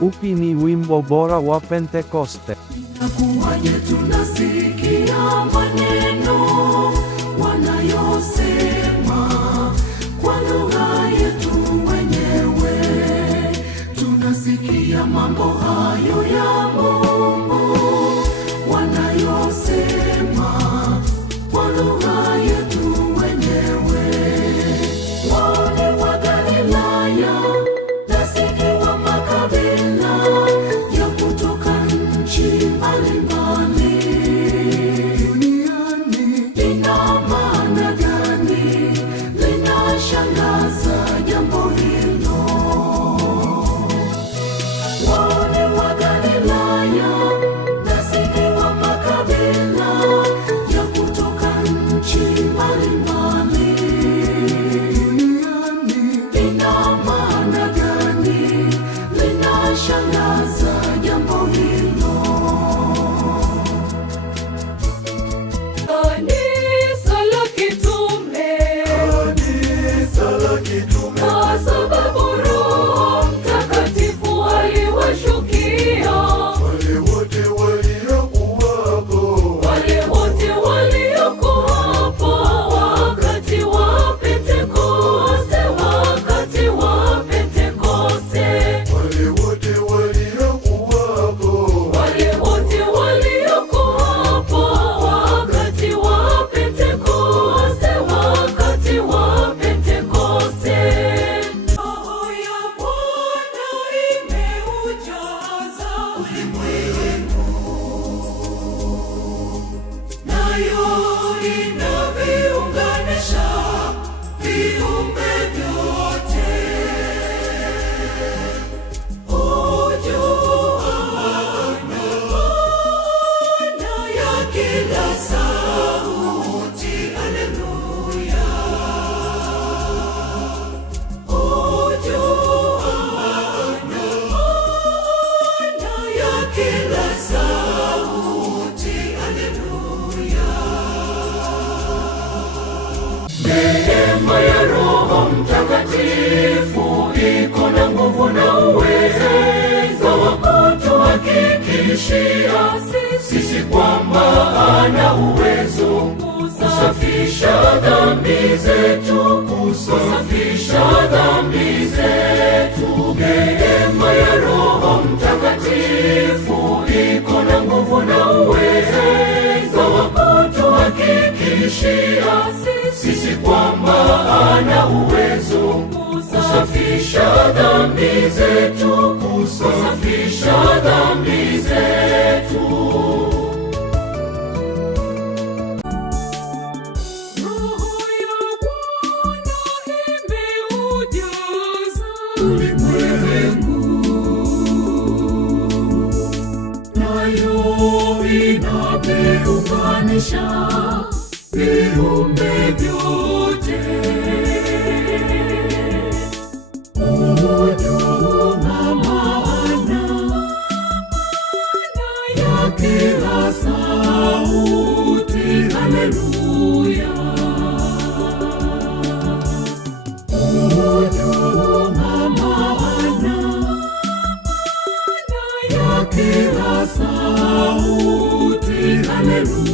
Upi ni wimbo bora wa Pentekoste? Inakuwaje tunasikia maneno wanayosema kwa lugha yetu wenyewe. Tunasikia mambo hayo ya Mungu wanayosema kwa lugha yetu wenyewe. Wale wa Galilaya nasikia wa makabila ya kutoka nchi mbalimbali duniani. Lina maana gani? Linashangaza jambo hilo. Wale wa Galilaya nasikia wa makabila ya kutoka nchi mbalimbali duniani. Lina maana gani? Linashangaza jambo hilo. Kanisa la kitume, kwa sababu Roho Mtakatifu aliwashukia wale wote waliokuwapo wakati wa Pentekoste, wakati wa Pentekoste. Wale wote waliokuwapo wakati wa Pentekoste, wakati wa Pentekoste. Roho ya Bwana imeujaza ulimwengu, nayo inaviunganisha viumbe vyote. Hujua maana ya kila sauti, haleluya. Hujua maana ya kila sauti, haleluya. Neema ya Roho Mtakatifu iko na nguvu na uwezo wa kutuhakikishia sisi kwamba ana uwezo kusafisha dhambi zetu, kusafisha dhambi zetu. Neema ya Roho Mtakatifu iko na nguvu na uwezo wa kutuhakikishia sisi kwamba ana uwezo kusafisha dhambi zetu, kusafisha dhambi zetu. Roho ya Bwana imeujaza ulimwengu, nayo inaviunganisha viumbe vyote. Hujua maana ya kila sauti, haleluya. Hujua maana ya kila sauti, haleluya.